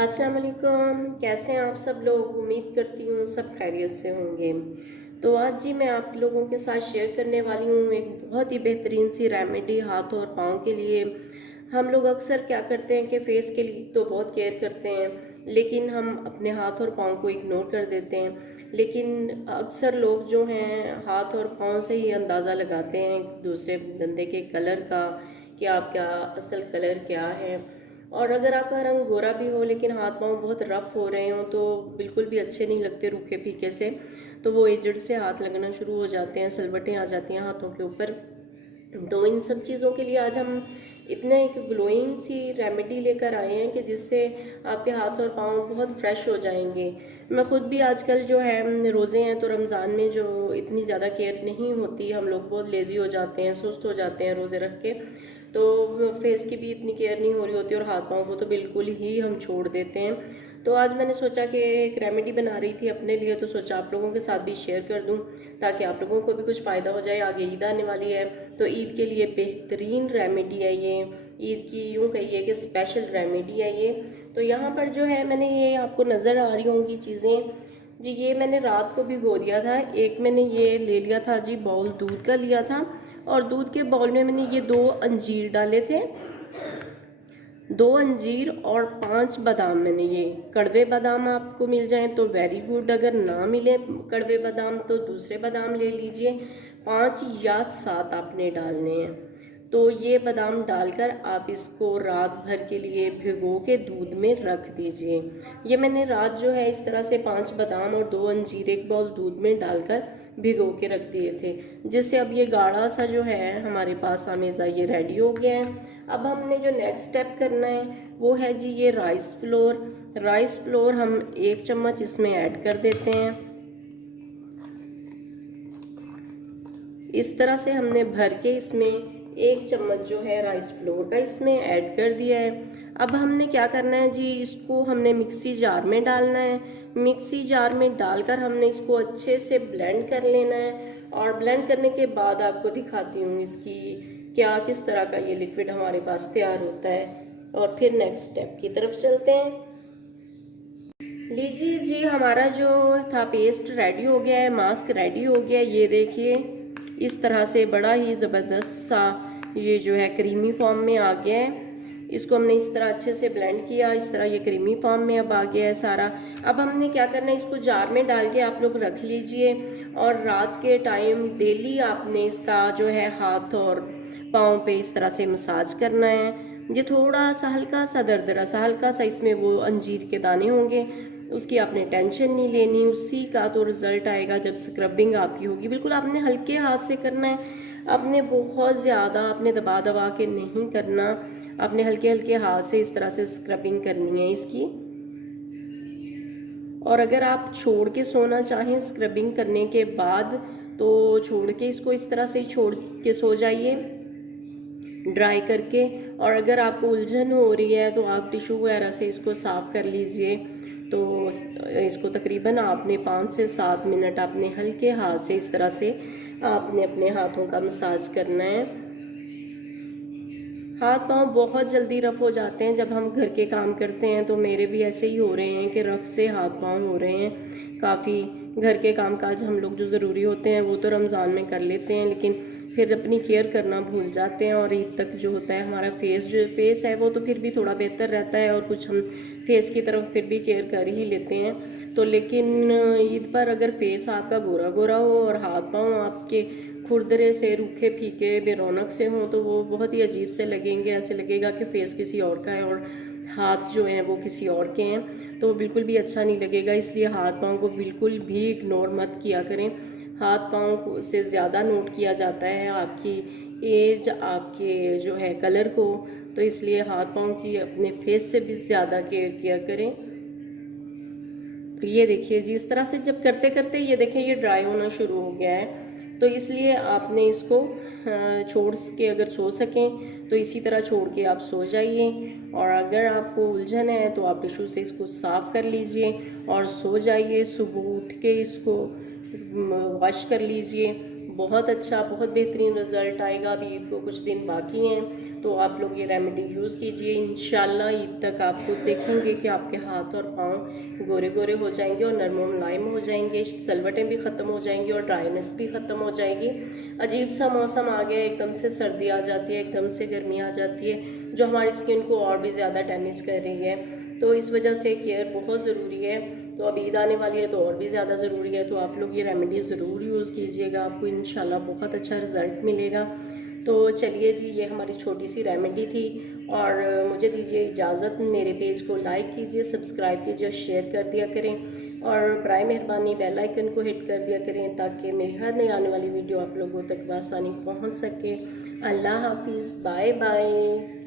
अस्सलाम वालेकुम। कैसे हैं आप सब लोग? उम्मीद करती हूँ सब खैरियत से होंगे। तो आज जी मैं आप लोगों के साथ शेयर करने वाली हूँ एक बहुत ही बेहतरीन सी रेमेडी हाथ और पाँव के लिए। हम लोग अक्सर क्या करते हैं कि फेस के लिए तो बहुत केयर करते हैं, लेकिन हम अपने हाथ और पाँव को इग्नोर कर देते हैं। लेकिन अक्सर लोग जो हैं हाथ और पाँव से ही अंदाज़ा लगाते हैं दूसरे बंदे के कलर का, कि आपका असल कलर क्या है। और अगर आपका रंग गोरा भी हो लेकिन हाथ पांव बहुत रफ हो रहे हों तो बिल्कुल भी अच्छे नहीं लगते रूखे फीके से। तो वो एजड से हाथ लगना शुरू हो जाते हैं, सिलवटें आ जाती हैं हाथों के ऊपर। तो इन सब चीज़ों के लिए आज हम इतने एक ग्लोइंग सी रेमेडी लेकर आए हैं कि जिससे आपके हाथ और पाँव बहुत फ्रेश हो जाएंगे। मैं खुद भी आजकल जो है रोज़े हैं तो रमज़ान में जो इतनी ज़्यादा केयर नहीं होती, हम लोग बहुत लेज़ी हो जाते हैं, सुस्त हो जाते हैं रोज़े रख के। तो फेस की भी इतनी केयर नहीं हो रही होती और हाथ पाँव को तो बिल्कुल ही हम छोड़ देते हैं। तो आज मैंने सोचा कि एक रेमेडी बना रही थी अपने लिए, तो सोचा आप लोगों के साथ भी शेयर कर दूं ताकि आप लोगों को भी कुछ फ़ायदा हो जाए। आगे ईद आने वाली है तो ईद के लिए बेहतरीन रेमेडी है ये। ईद की यूँ कहिए कि स्पेशल रेमेडी है ये। तो यहाँ पर जो है मैंने ये आपको नज़र आ रही होंगी चीज़ें जी, ये मैंने रात को भिगो दिया था। एक मैंने ये ले लिया था जी, बाउल दूध का लिया था, और दूध के बाउल में मैंने ये 2 अंजीर डाले थे। 2 अंजीर और 5 बादाम। मैंने ये कड़वे बादाम आपको मिल जाएं तो वेरी गुड, अगर ना मिले कड़वे बादाम तो दूसरे बादाम ले लीजिए। 5 या 7 आपने डालने हैं। तो ये बादाम डालकर आप इसको रात भर के लिए भिगो के दूध में रख दीजिए। ये मैंने रात जो है इस तरह से 5 बादाम और 2 अंजीर एक बाउल दूध में डालकर भिगो के रख दिए थे, जिससे अब ये गाढ़ा सा जो है हमारे पास हमेशा ये रेडी हो गया है। अब हमने जो नेक्स्ट स्टेप करना है वो है जी ये राइस फ्लोर। राइस फ्लोर हम 1 चम्मच इसमें ऐड कर देते हैं। इस तरह से हमने भर के इसमें 1 चम्मच जो है राइस फ्लोर का इसमें ऐड कर दिया है। अब हमने क्या करना है जी, इसको हमने मिक्सी जार में डालना है। मिक्सी जार में डालकर हमने इसको अच्छे से ब्लेंड कर लेना है, और ब्लेंड करने के बाद आपको दिखाती हूँ इसकी क्या किस तरह का ये लिक्विड हमारे पास तैयार होता है। और फिर नेक्स्ट स्टेप की तरफ चलते हैं। लीजिए जी, हमारा जो था पेस्ट रेडी हो गया है, मास्क रेडी हो गया है। ये देखिए इस तरह से बड़ा ही ज़बरदस्त सा ये जो है क्रीमी फॉर्म में आ गया है। इसको हमने इस तरह अच्छे से ब्लेंड किया, इस तरह ये क्रीमी फॉर्म में अब आ गया है सारा। अब हमने क्या करना है, इसको जार में डाल के आप लोग रख लीजिए, और रात के टाइम डेली आपने इसका जो है हाथ और पाँव पे इस तरह से मसाज करना है। ये थोड़ा सा हल्का सा दरदरा सा, हल्का सा इसमें वो अंजीर के दाने होंगे, उसकी आपने टेंशन नहीं लेनी। उसी का तो रिज़ल्ट आएगा जब स्क्रबिंग आपकी होगी। बिल्कुल आपने हल्के हाथ से करना है, आपने बहुत ज़्यादा आपने दबा दबा के नहीं करना, आपने हल्के हल्के हाथ से इस तरह से स्क्रबिंग करनी है इसकी। और अगर आप छोड़ के सोना चाहें स्क्रबिंग करने के बाद, तो छोड़ के इसको इस तरह से ही छोड़ के सो जाइए ड्राई करके। और अगर आपको उलझन हो रही है तो आप टिश्यू वगैरह से इसको साफ़ कर लीजिए। तो इसको तकरीबन आपने 5 से 7 मिनट आपने हल्के हाथ से इस तरह से आपने अपने हाथों का मसाज करना है। हाथ पांव बहुत जल्दी रफ़ हो जाते हैं जब हम घर के काम करते हैं, तो मेरे भी ऐसे ही हो रहे हैं कि रफ़ से हाथ पांव हो रहे हैं काफ़ी। घर के काम काज हम लोग जो ज़रूरी होते हैं वो तो रमज़ान में कर लेते हैं, लेकिन फिर अपनी केयर करना भूल जाते हैं। और ईद तक जो होता है हमारा फेस है वो तो फिर भी थोड़ा बेहतर रहता है, और कुछ हम फेस की तरफ फिर भी केयर कर ही लेते हैं। तो लेकिन ईद पर अगर फेस आपका गोरा गोरा हो और हाथ पाँव आपके खुरदरे से, रूखे फीके बेरौनक से हों, तो वो बहुत ही अजीब से लगेंगे। ऐसे लगेगा कि फेस किसी और का है और हाथ जो हैं वो किसी और के हैं, तो बिल्कुल भी अच्छा नहीं लगेगा। इसलिए हाथ पाँव को बिल्कुल भी इग्नोर मत किया करें। हाथ पाँव से ज़्यादा नोट किया जाता है आपकी एज, आपके जो है कलर को, तो इसलिए हाथ पाँव की अपने फेस से भी ज़्यादा केयर किया करें। तो ये देखिए जी, इस तरह से जब करते करते ये देखें ये ड्राई होना शुरू हो गया है। तो इसलिए आपने इसको छोड़ के अगर सो सकें तो इसी तरह छोड़ के आप सो जाइए। और अगर आपको उलझन है तो आप टिश्यू से इसको साफ़ कर लीजिए और सो जाइए। सुबह उठ के इसको वॉश कर लीजिए। बहुत अच्छा, बहुत बेहतरीन रिज़ल्ट आएगा। अभी ईद को कुछ दिन बाकी हैं, तो आप लोग ये रेमेडी यूज़ कीजिए। इंशाल्लाह ईद तक आप खुद देखेंगे कि आपके हाथ और पाँव गोरे गोरे हो जाएंगे और नरम मुलायम हो जाएंगे, सलवटें भी ख़त्म हो जाएंगी और ड्राइनेस भी ख़त्म हो जाएगी। अजीब सा मौसम आ गया, एकदम से सर्दी आ जाती है, एकदम से गर्मी आ जाती है, जो हमारी स्किन को और भी ज़्यादा डैमेज कर रही है। तो इस वजह से केयर बहुत ज़रूरी है। तो अब ईद आने वाली है तो और भी ज़्यादा ज़रूरी है। तो आप लोग ये रेमेडी ज़रूर यूज़ कीजिएगा, आपको इंशाल्लाह बहुत अच्छा रिज़ल्ट मिलेगा। तो चलिए जी, ये हमारी छोटी सी रेमेडी थी और मुझे दीजिए इजाज़त। मेरे पेज को लाइक कीजिए, सब्सक्राइब कीजिए और शेयर कर दिया करें, और बराए मेहरबानी बेल आइकन को हिट कर दिया करें ताकि मेरी हर नई आने वाली वीडियो आप लोगों तक बआसानी पहुंच सके। अल्लाह हाफिज़, बाय बाय।